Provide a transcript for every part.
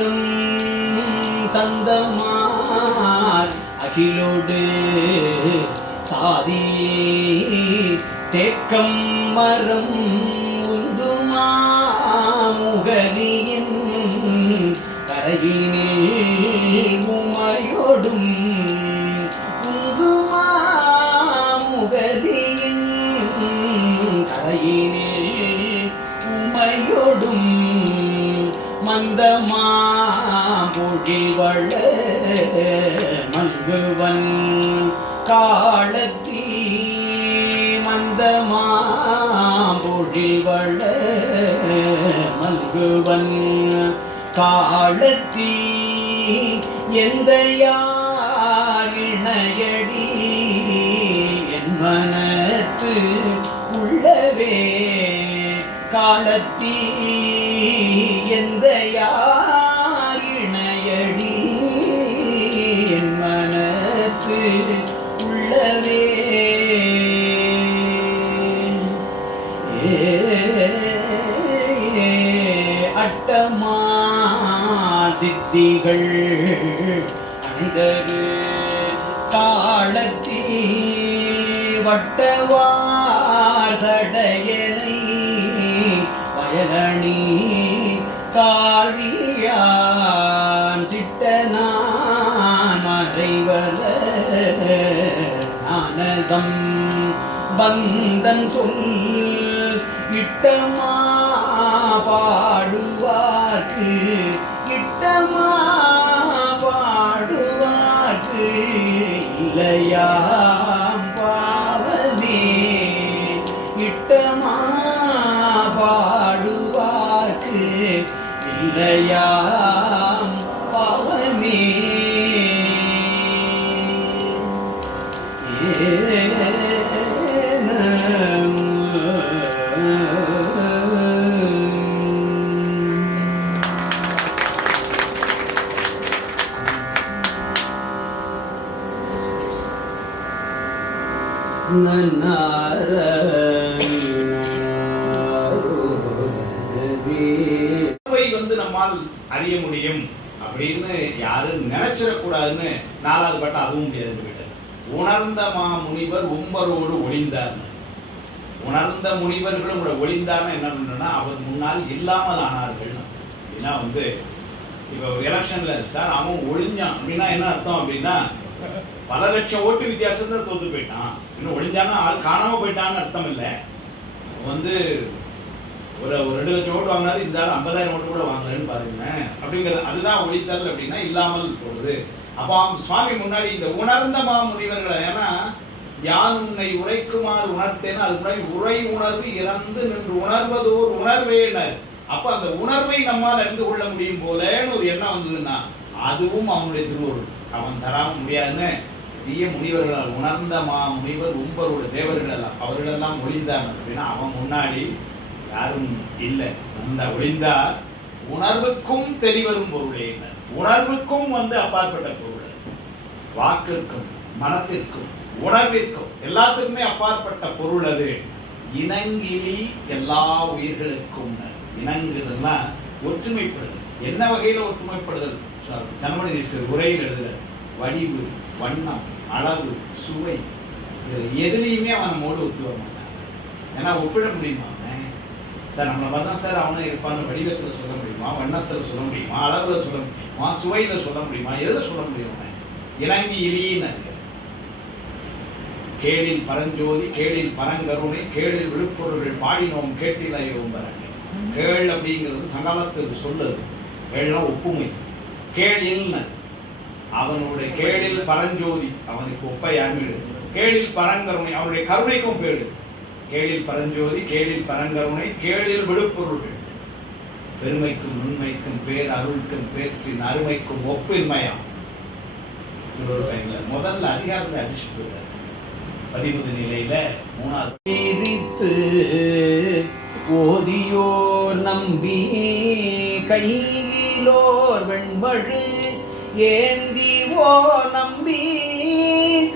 பாடும் தந்தமார் அகிலோடு சாதியே தேக்கம் மரம் பொழில் வள மல்குவன் காலத்தீ மந்தமா பொழில் வள மல்குவன் காலத்தீ எந்த யாரிணையடி என் மனத்து உள்ளவே காலத்தீ எந்த யார் சித்திகள் அணிதரு தாளத்தி வட்டவாசடையனை வயதணி காழியான் சிட்டனான் மறைவல ஞானசம் பந்தன் சொல் இட்டமா பாடுவார்க்கு இட்டமா பாடுவார்க்கு இல்லையாம் பாவமே இட்டமா பாடுவார்க்கு இல்லையாம் பாவமே. உணர்வை பாட்டு உணர்ந்த மா முனிவர் உம்பரோடு ஒளிந்தார். உணர்ந்த முனிவர்களும் கூட ஒளிந்தார்னு என்ன பண்றோம்னா அவர் முன்னால் இல்லாமல் ஆனார்கள். அப்படின்னா வந்து இப்போ எலெக்ஷன்ல சார் அவன் ஒளிஞ்சான். அப்படின்னா என்ன அர்த்தம் அப்படின்னா பல லட்சம் ஓட்டு வித்தியாசத்துல தோத்து போயிட்டான். இன்னும் ஒளிஞ்சானா ஆள் காணாம போயிட்டான்னு அர்த்தம் இல்லை. வந்து ஒரு ஒரு ரெண்டு லட்சம் ஓட்டு வாங்கினாரு இந்த ஆள் ஐம்பதாயிரம் ஓட்டு கூட வாங்கலன்னு பாருங்க அப்படிங்கிறது அதுதான் ஒளித்தல் அப்படின்னா இல்லாமல் போகுது அப்போ சுவாமி முன்னாடி இந்த உணர்ந்த மா முனிவர்களை ஏன்னா யான் உன்னை உரைக்குமாறு உணர்த்தேன்னு அதுக்கு முன்னாடி உரை உணர்வு இறந்து நின்று உணர்வது ஒரு உணர்வேனர் அப்ப அந்த உணர்வை நம்மால் அறிந்து கொள்ள முடியும் போலன்னு ஒரு எண்ணம் வந்ததுன்னா அதுவும் அவனுடைய திருவருள். அவன் தராம முடியாதுன்னு பெரிய முனிவர்களால் உணர்ந்த மா முனிவர் உம்பரோட தேவர்கள் எல்லாம் அவர்கள் எல்லாம் ஒளிந்தார் அப்படின்னா அவன் முன்னாடி யாரும் இல்லை. அந்த ஒளிந்தார். உணர்வுக்கும் தெரிவரும் பொருளே உணர்வுக்கும் வந்து அப்பாற்பட்ட பொருள். வாக்கிற்கும் மனத்திற்கும் உணர்விற்கும் எல்லாத்துக்குமே அப்பாற்பட்ட பொருள் அது. இனங்கிலி எல்லா உயிர்களுக்கும். இணங்குதல்னா ஒற்றுமைப்படுதல். என்ன வகையில் ஒற்றுமைப்படுதல்? தன்மணி தேசியர் உரையில் எழுதுற வடிவு வண்ணம் அளவு சுவை. இதில் எதுலையுமே அவன் நம்மோடு ஒத்து வர மாட்டான். ஏன்னா ஒப்பிட முடியுமா அவன்? சார் நம்மளை பார்த்தா சார் அவனை இருப்பான் வடிவத்தில் சொல்ல முடியுமா? வண்ணத்தில் சொல்ல முடியுமா? அளவில் சொல்ல முடியுமா? சுவையில் சொல்ல முடியுமா? எதில் சொல்ல முடியும் அவன்? இணங்கி இலின்னு கேளில் பரஞ்சோதி கேளில் பரங்கருணை கேளில் விழுப்பொருள்கள் பாடினோம் கேட்டிலையோம் பரங்க கேள் அப்படிங்கிறது சங்காலத்துக்கு சொல்லுது. கேள்னா ஒப்புமை. கேளில் அவனுடைய கேளில் பரஞ்சோதி அவனுக்கு ஒப்பை யாருமே கேளில் பரங்கருணை அவனுடைய கருணைக்கும் பேடு. கேளில் பரஞ்சோதி கேளில் பரங்கருணை கேளில் விழுப்பொருள்கள். பெருமைக்கும் நுண்மைக்கும் பேர் அருளுக்கும் பேற்றின் அருமைக்கும் ஒப்பின்மையாம். இன்னொரு பையன்ல முதல்ல அதிகாரத்தை அடிச்சுட்டு போயிட்டார். பதிமூது நிலையில மூணாவது பிரித்து ஓதியோர் நம்பி கையிலோர் வெண்பழு ஏந்திவோ நம்பி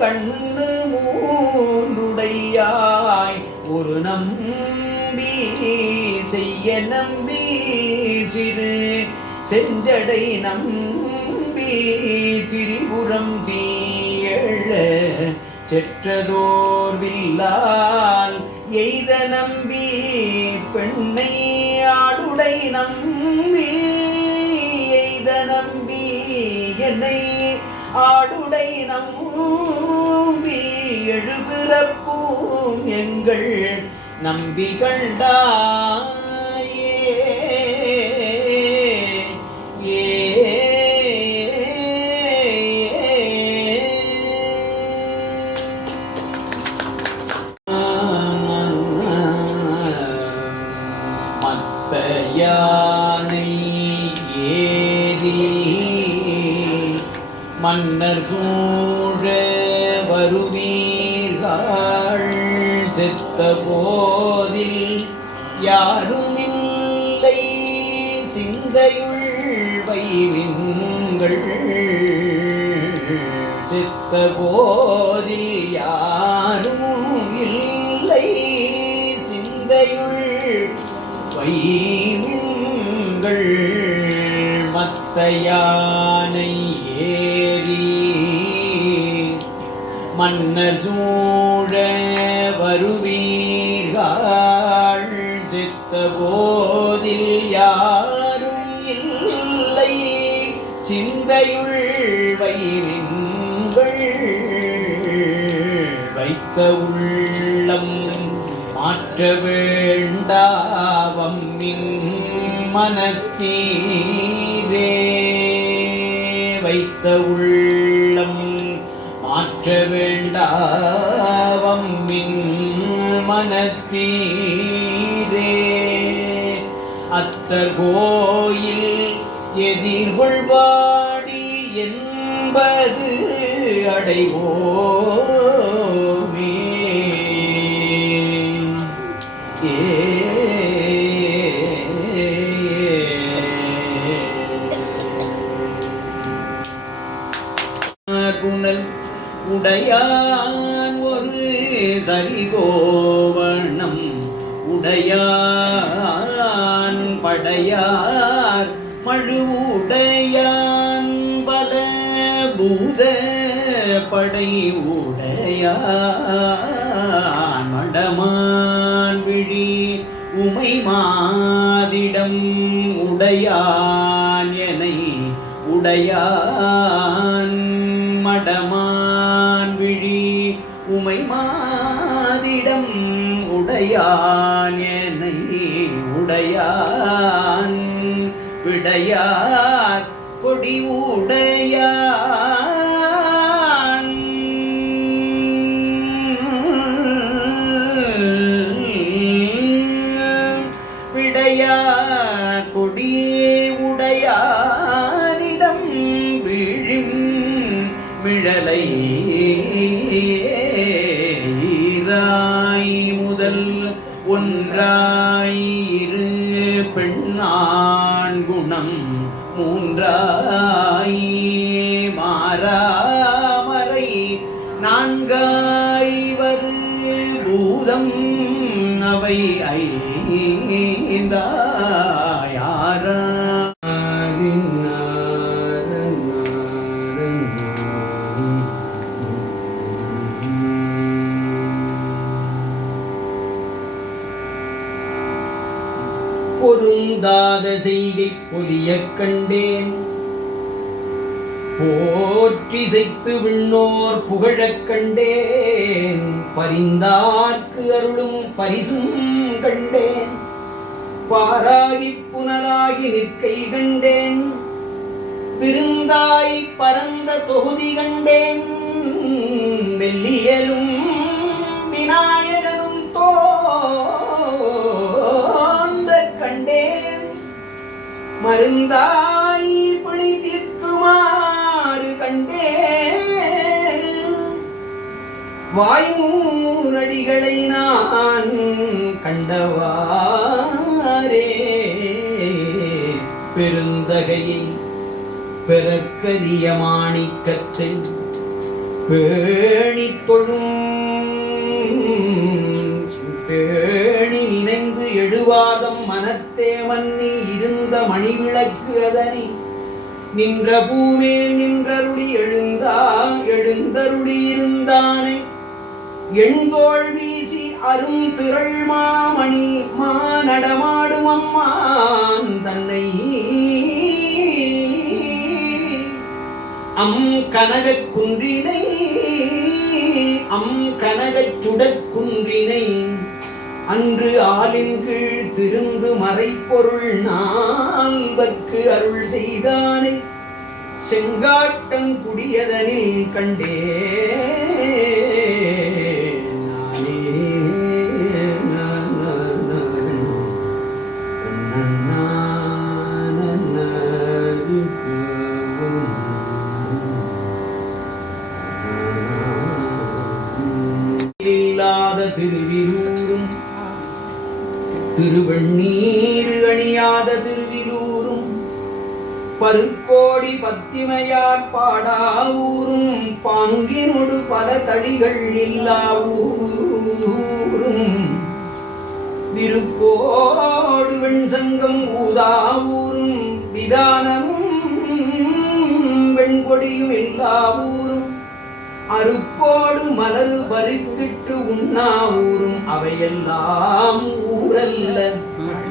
கண்ணு மூன்றுடையாய் ஒரு நம்பி செய்ய நம்பி சிறு செஞ்சடை நம்பி திரிபுரம் தீயழ செற்றதோர் வில்லால் எய்த நம்பி பெண்ணை ஆளுடை நம்பி எய்த நம்பி என்னை ஆளுடை நம்பி. எழுபிறப்பூம் எங்கள் நம்பி கண்டான். யானை ஏறி மன்னர் சூழ வருவீர்கள். செத்த போதில் யாருமில்லை. சிந்தையுள் வைவிங்கள். செத்த போதில் யாரும் இல்லை சிந்தையுள் வை மத்த யானை ஏறி மன்னர் சூழ வருவீர்கள் சித்தபோ மனத்தீரே வைத்த உள்ளம் மாற்ற வேண்டாவம் மின் மனத்தீரே அத்த கோயில் எதிர்கொள்வாடி என்பது அடைவோமே. உடையான் ஒரு சரிகோவணம். உடையான் படையார் மழுவுடையான் பல பூத படை உடையான். மடமான் விழி உமை மாதிடம் உடையான் என உடையான் உடையான் என்னை உடையான். விடையார் கொடி உடையான் Oh. பொருந்தாத செய்தி பொரியக் கண்டேன். போற்றிசைத்து விண்ணோர் புகழக் கண்டேன். பரிந்தார்க்கு அருளும் பரிசும் கண்டேன். பாராகி புனராகி நிற்கை கண்டேன். விருந்தாய் பரந்த தொகுதி கண்டேன். மெல்லியலும் விநாயகனும் தோ கண்டேன் மருந்தாய் பணி தீர்க்குமாறு கண்டேன். வாய்மூரடிகளை நான் கண்டவாரே பெருந்தகையை பெறற்கரிய மாணிக்கத்தை பேணி தொழும். பேணி நினைந்து எழுவார் மனத்தே சிறப்பே மன்னி இருந்த மணிவிளக்கு அதனை. நின்ற பூமே நின்றருளி எழுந்தா எழுந்தருளி இருந்தானை. எண்கோள் வீசி அரும் திரள் மாமணி மானடமாடும் அம்மான் தன்னை. அம் கனகக் குன்றினை அன்று ஆளின் கீழ் திருந்து மறைப்பொருள் நான்பர்க்கு அருள் செய்தானை. செங்காட்டங்குடியதனில் கண்டே நானே திருவெண்ணீரு அணியாத திருவிலூரும் பருக்கோடி பத்திமையார் பாடாவூரும் பாங்கினொடு பல தளிகள் இல்லாவூரும். விருப்போடு வெண்சங்கம் ஊதாவூரும் விதானமும் வெண்கொடியும் எல்லாவூரும் அருப்போடு மலரு பறித்திட்டு உண்ணா ஊரும் அவையெல்லாம் ஊரல்ல.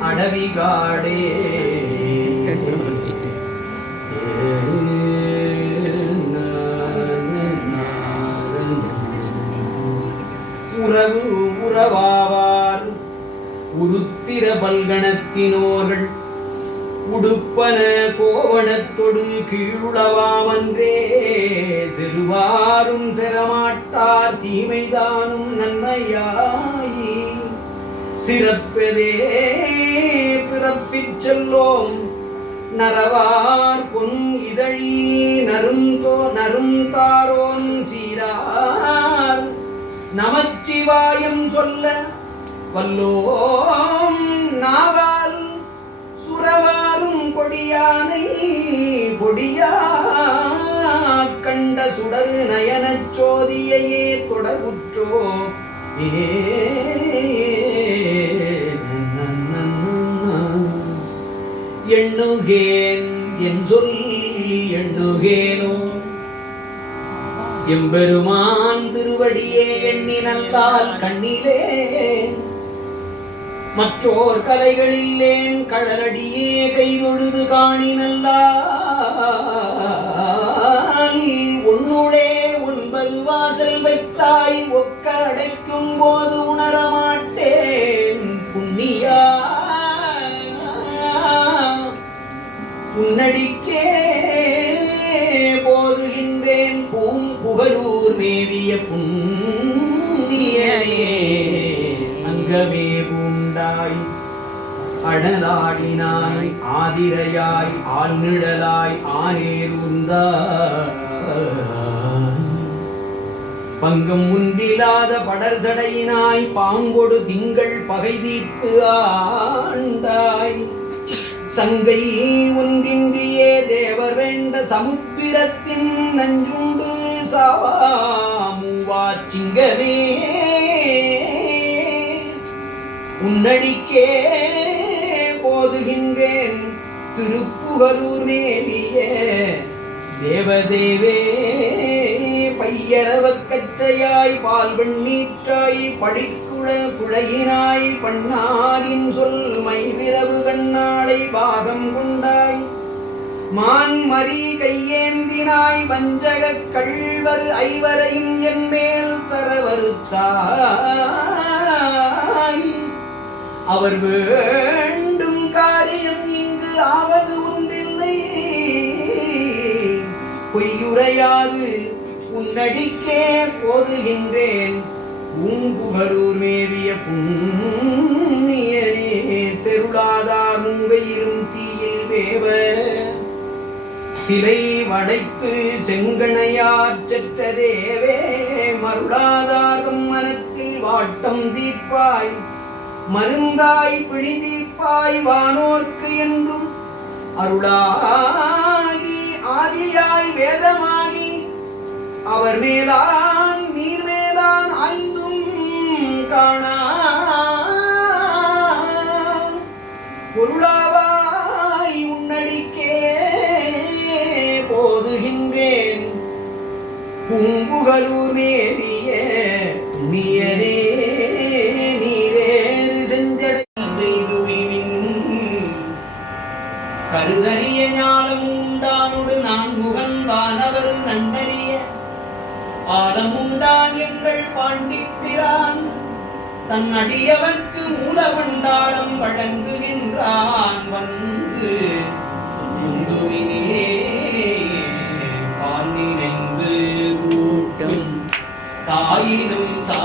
அடவிகாடே. உறவு உறவாவார். உருத்திர பல்கணத்தினோர்கள் உடுப்பன கோவணத்தொடு கீழுளவாமன்றே செருவாரும் செரமாட்டார் தீமைதானும் நன்மையாயி. சிறப்பதே பிறப்பிச் செல்லோம் நரவார் பொன் இதழி நருந்தோ நருந்தாரோன் சீரார். நமச்சிவாயம் சொல்ல வல்லோம் நாவால் சுரவ பொடியானை பொடியா கண்ட சுடரு நயனச் சோதியையே தொடர்புற்றோ? எண்ணுகேன் என் சொல்லி எண்ணுகேனோ? எம்பெருமான் திருவடியே எண்ணினல்லால் கண்ணிலே மற்றோர் கலைகளில்லேன் கடலடியே கைதொழுது காணினல்லால் உன்னுளே ஒன்பது வாசல் வைத்தாய் ஒக்க அடைக்கும் போது உணரமாட்டேன் புண்ணியா. உன்னடிக்கே போதுகின்றேன் பூம் புகழூர் மேவிய புண்ணியனே அங்கமே ஆதிரையாய் அழலாடினாய் ஆதிரையாய் ஆழ்நிழலாய் ஆனேருந்தாய். பங்கம் ஒன்றில்லாத படர் சடையினாய் பாங்கொடு திங்கள் பகை தீர்த்து ஆண்டாய். சங்கை ஒன்றின்றியே தேவர் வேண்ட சமுத்திரத்தின் நஞ்சுண்டு சாவா சிங்கவே உன்னடிக்கே போதுகின்றேன். திருப்புகலூர் மேலிய தேவதேவே பையரவ கச்சையாய் பால் வெண்ணீற்றாய் படிக்குழ குழையினாய் பண்ணாரின் சொல் மைவிரவு கண்ணாளை பாகம் கொண்டாய். மான் மறி கையேந்தினாய் வஞ்சக கள்வர் ஐவரையும் என் மேல் தர வருத்தாய். அவர் வேண்டும் காரியம் இங்கு ஆவது ஒன்றில்லை. பொய்யுரையாது உன்னடிக்கே போதுகின்றேன். பூம்புகரூர் மேவிய புண்ணியனே தெருளாதார் முங்கையிலும் தீயில் வேவ சிலை வடைத்து செங்கணையார் செற்ற தேவே மருளாதாரும் மனத்தில் வாட்டம் தீர்ப்பாய். மருந்தாய் பிழிதீப்பாய் வானோர்க்கு என்றும் அருளாகி ஆதியாய் வேதமாகி அவர் மேலான் நீர் மேலான் ஐந்தும் காணா பொருளாவாய் உன்னடிக்கே போதுகின்றேன். பூம்புகலூர் மேவிய துணியரே நீ தன் அடியவர்க்கு மூலபண்டாரம் வழங்குகின்றான் வந்து. முந்துவினியே பால் நிறைந்து ஊட்டும் தாயினும் சா